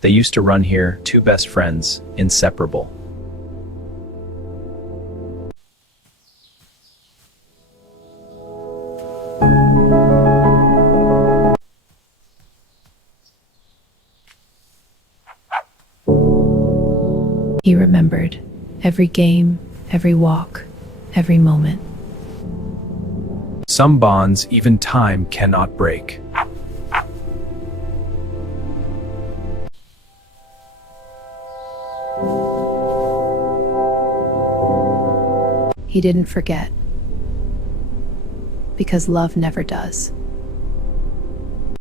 They used to run here, two best friends, inseparable. He remembered every game, every walk, every moment. Some bonds even time cannot break. He didn't forget, because love never does.